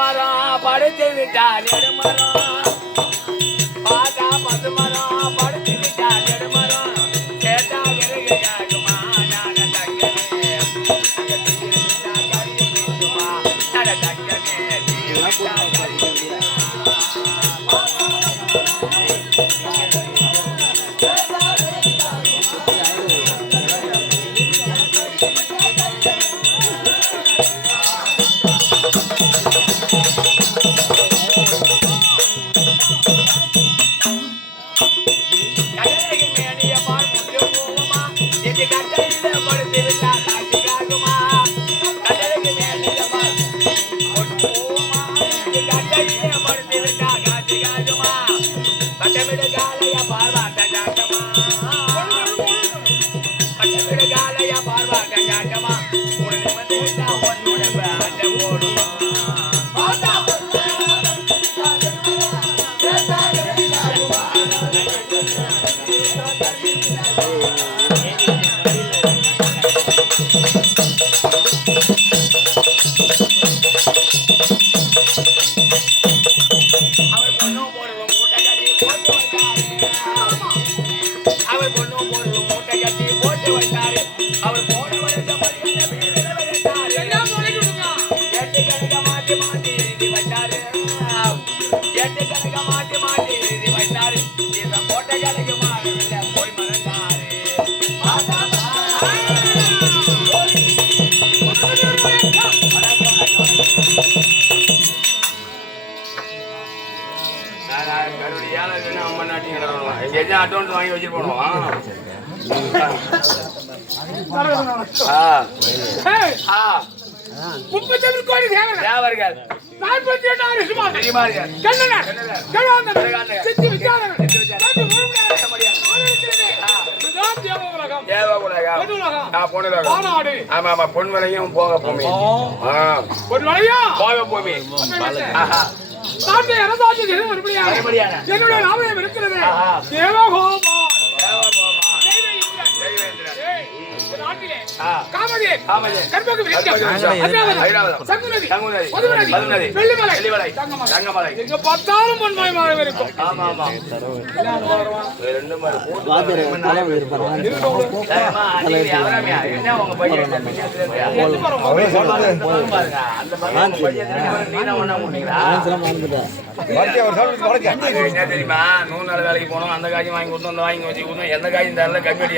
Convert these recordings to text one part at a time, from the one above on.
மரம் படுத்து விட்டா நெடுமரம் பாட்டா பசு மரம் படுத்து விட்டா நெடுமரம் கேட்டா விறகு காக்குமா நாட தங்கமே நாட தங்கமே அட்வான்ஸ் வாங்கி வச்சு போனோம். தேவர்கள் 48 தெரியுமார்கள் பொன் விலையும் போக போமே போக போமே என்னுடைய நாமயம் இருக்கிறது தேவகோமா பார்த்தாலும் பொன்மயமாக இருக்கும். தெரியுமா 100 நாள் வேலைக்கு போனோம் அந்த காய்ச்சி வாங்கி கொடுத்தோம் அந்த வாங்கி வச்சு கொடுத்தோம் எந்த காய்ச்சி தரல கம்மியடி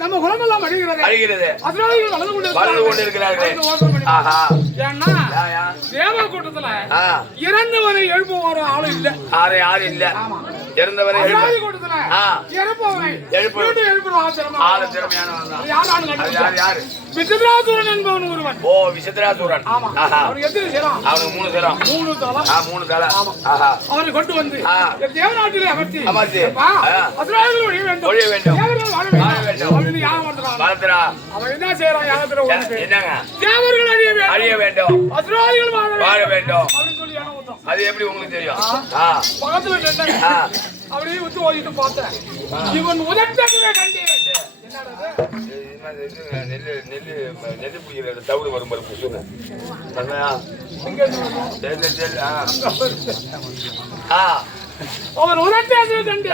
நம்ம குழம்பெல்லாம் அழிகிறது வளர்ந்து கொண்டிருக்கிறார்கள். தேவ கூட்டத்துல இறந்தவரை எழுப்புவார ஆளு இல்ல யாரு இல்ல இறந்தவரை கூட்டத்துல யாரு விசித்ராசுரன் என்பவன் ஒருவன். ஓ விசித்ராசுரன். அவனுக்கு 3 தலை. அவனை கொண்டு வந்து தேவநாட்டிலே அமர்த்தி ஒழிய வேண்டும். அவன் என்ன செய்யறான் யாகத்துல தேவர்கள் அழிய வேண்டும் அசுராதிகள் வாழ வேண்டும். அது எப்படி உங்களுக்கு தெரியும்? பக்கத்துல அப்படியே விட்டு ஓடிட்டு பார்த்தேன். இவன் உதட்டவே கண்டேன். நெல்லு புரிகிற தவிர வரும் புசுங்க அவன் உதட்டே கண்டு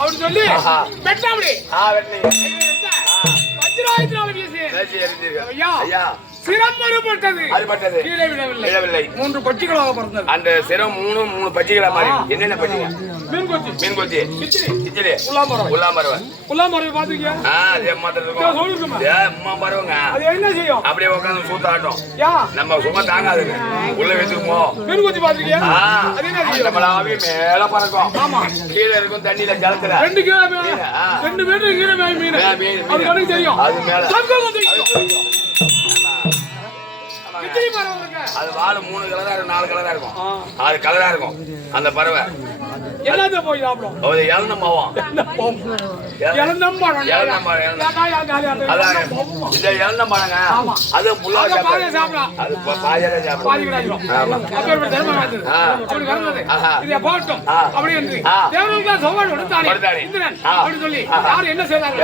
அவன் சொல்லி வெட்டாமடி ஆயுதத்தால் வீசி எறிந்தீர்கள். ஐயா சிரம் அறுபட்டது. கீழே விழவில்லை. 3 பட்சிகளாக பிறந்தது. அந்த சிரம் 3 பட்சிகளா மாறி. என்னென்ன பட்சிங்க? மீன்கொத்தி, கிச்சிலி, புல்லாமரம் பாத்துக்கியா? அதே மாதிரி இருக்கும். அம்மா பருவங்க அது என்ன செய்யும்? அப்படியே உட்காந்து சூத்தாட்டம். நம்ம சும்மா தாங்காதுங்க. உள்ள வச்சுக்குமோ. மீன்கொத்தி பாத்துக்கியா? அது என்ன செய்யும்? நம்மளாவே மேல பறக்கும். ஆமா, கீழே இருக்கும் தண்ணியில ஜலத்துல 2 கிலோ 2 மீட்டர் கீழே மீன். அது கணக்கு தெரியும். அது மேல அது வாழ 3 கலரா இருக்கும், 4 கலரா இருக்கும், 6 கலரா இருக்கும். அந்த பறவை எல்லாத்த போய் சாப்பிடும். அது இளந்தம்பாவும் இளந்தம்பாங்க. இந்த இளந்தம்பாங்க அது புல்லா சாப்பிடும். அது பாயாத சாப்பிடும். அப்படி என்று தேவர்களுக்கு சோழன் கொடுத்தானே இந்திரன் அப்படி சொல்லி யார் என்ன செய்தாங்க?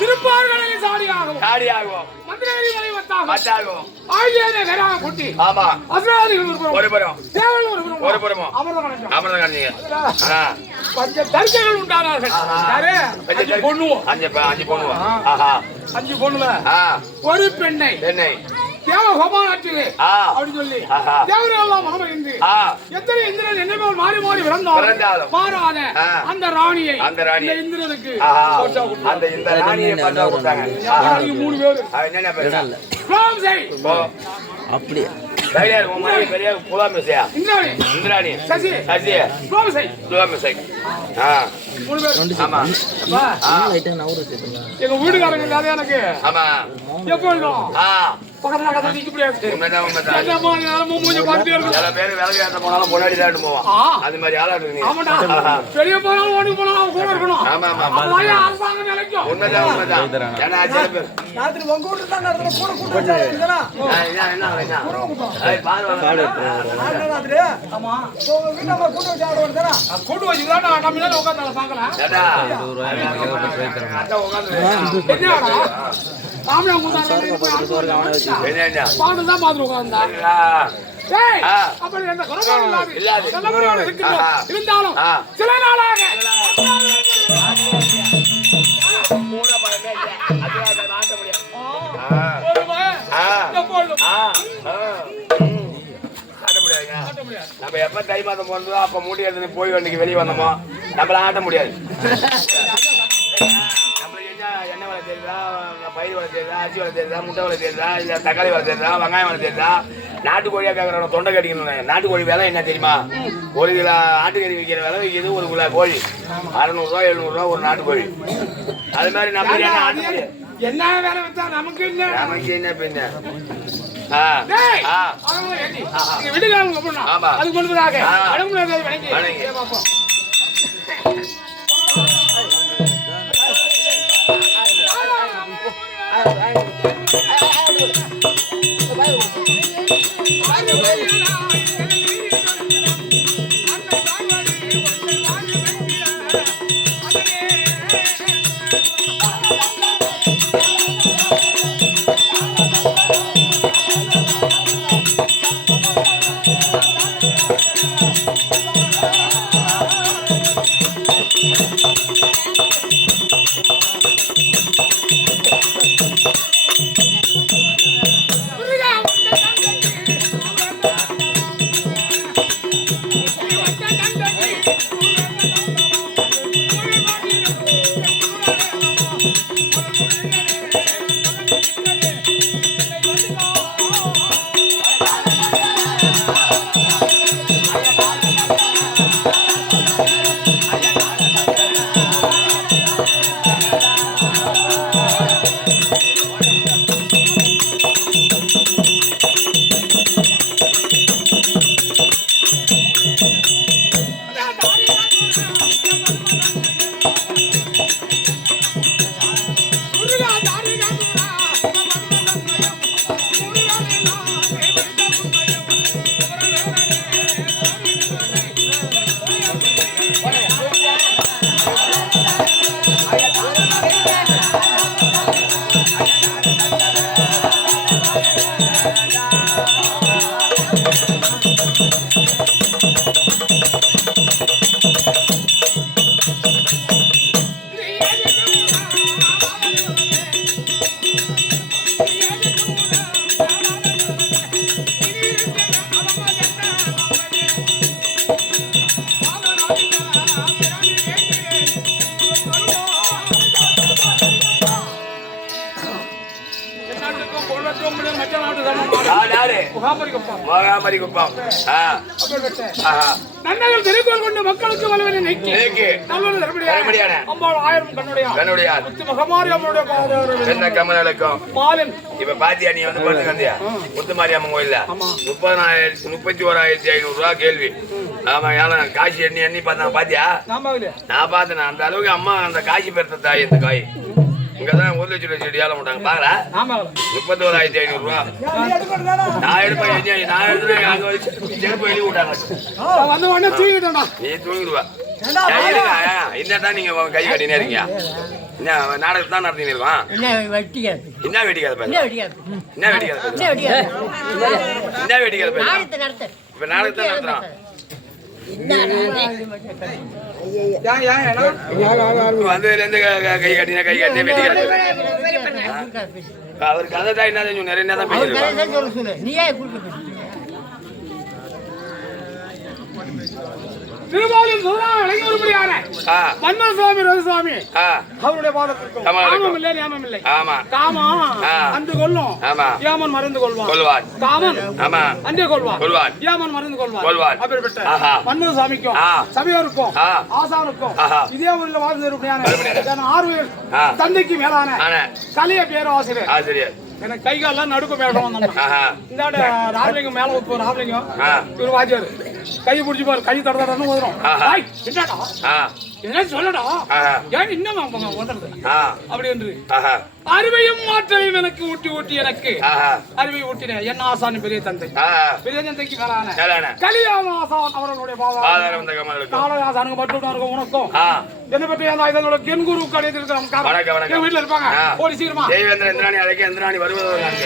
திருப்பார்களில் சாடியாகும் மந்திரங்களை வத்தாகும் ஆயுதே கராக குட்டி. ஆமா, அசுராதிகள் ஒருபுறம் தேவர்கள் ஒருபுறம் அமர்ந்த கண்ணிங்க பஞ்ச தர்க்கங்கள் உண்டானார்கள். யாரே 5 பொண்ணுவோ. ஆஹா, 5 பொண்ணுல ஒரு பெண்ணை தேவ ஹோமானாற்றிலே அப்படி சொல்லி தேவரெல்லாம் மகமகிழ்ந்து எத்தனை இந்திரன் என்ன போல் மாறி விளந்தாலும் மாறாத அந்த ராணியை இந்திரனுக்கு அந்த ராணியை பட்டா கொடுத்தாங்க. 3 பேர் என்னென்ன பேர்? அப்படியே பெரிய புலாமிசையா இந்திராணி சசி எங்க வீடுகாரங்க இல்லாத எனக்கு எப்பொழுதும் பக்கத்துல நிக்க முடியாது. அது மாதிரி வெளியே போனாலும் ஓடி போனாலும் கூட இருக்கணும். அரசாங்கம் நிலைக்கும். கூட்டு வச்சுதான் நம்ம உட்காந்து பாக்கலாம். இருந்தாலும் சில நாளாக நம்ம எப்ப தை மாதம் போனதோ அப்ப மூடி எடுத்து போய் வண்டிக்கு வெளியே வந்தோமோ நம்மள ஆட்ட முடியாது. எண்ணெய் வளை தெரியுதா, பயிர் வளை தெரியுதா, அரிசி வளை தெரியுதா, முட்டை வளை தெரியுதா, இல்ல தக்காளி வளை தெரியுதா, வெங்காயம் வளை தெரியுதா, நாட்டுக்கோழியா கேட்கறவங்க தொண்டை கட்டிக்கணும். நாட்டுக்கோழி விலை என்ன தெரியுமா? 1 கிலோ ஆட்டுக்கறி விற்கிற விலை விற்கிது 1 கிலோ கோழி 600 ரூபா 700 ரூபா ஒரு நாட்டுக்கோழி. அது மாதிரி நம்ம என்ன வேலை வச்சா நமக்கு என்ன பின்ன அது கொள்வதாக மகாமரி குப்பம். நன்னகர் திருக்கோள் கொண்டு மக்களுக்கு வலுவினை நீக்கி நல்லொரு தர்மடியான அம்பாள் 1000 கண்ணுடையார் முத்து மகமாரி அம்மனுடைய பாதம் என்ன கமலக்கும் மாலன். இப்ப பாத்தியா நீ வந்து போட்டு வந்தியா முத்துமாரி அம்மன் கோயில்ல 31,500 ரூபாய் கேள்வி. ஆமா ஏன்னா காசி எண்ணி பார்த்தா பாத்தியா? நான் பார்த்தேன். அந்த அளவுக்கு அம்மா அந்த காசி பெருத்த தாய் இந்த காய் இங்கதான் 1 லட்சம் ரூபாய் செடி ஏல மாட்டாங்க பாக்கல. 31,500 ரூபாய் நான் எடுப்பேன். நான் எடுத்துறேன் அங்க வச்சு செருப்பு எழுதி விட்டாங்க. நீ தூங்கிடுவா என்னதான் நீங்க கை கட்டினே இருக்கீங்க? என்ன நாடகத்தை தான் நடத்தினே இருக்கோம். என்ன வெட்டிக்காது என்ன வெட்டிக்காது இப்ப நாடகத்தை நடத்துறான். வந்ததுல இருந்து கை கட்டின வெட்டிக்காது. அவர் கதை தான் என்ன நிறைய தான் பேசிருக்காங்க. திருமாலின் இளைஞருபடியான மன்மத சுவாமி ரவிசுவாமி அவருடைய பாதத்திற்கும் காமம் இல்லை நியமம் இல்லை. காமம் அன்று கொள்ளும் ஏமன் மறந்து கொள்வான். காமன் அன்றே கொள்வான் ஏமன் மறந்து கொள்வான். அப்படிப்பட்ட மன்மத சுவாமிக்கும் சபையோருக்கும் ஆசானுக்கும் இதே ஊரில் வாழ்ந்தருபடியான 6 தந்தைக்கு மேலான கலைய பேர் ஆசிரியர் எனக்கு கை காலெல்லாம் நடுக்க மேடம் இந்தாண்ட ராமலிங்கம் மேல ஊத்து ராமலிங்கம் இவரு வாத்தியாரு கையை பிடிச்சி பாரு கை தடன்னு ஓதுறோம். என்னடா என்ன சொல்லடா ஏன் இன்னும் வந்துடுது அப்படி என்று அறிவையும் மாற்றையும் எனக்கு ஊட்டி எனக்கு அறிவை ஊட்டினேன். என்ன ஆசான் பெரிய தந்தைக்கு மேலான கலியான ஆசான் அவர்களுடைய ஆசானுக்கு மட்டும் உனக்கும் என்ன பற்றி அந்த இதனோட என் குரு கடையில் வீட்டுல இருப்பாங்க. ஓடி சீக்கிரமா தேவேந்திர இந்திராணி அழைக்க இந்திராணி வருவதாக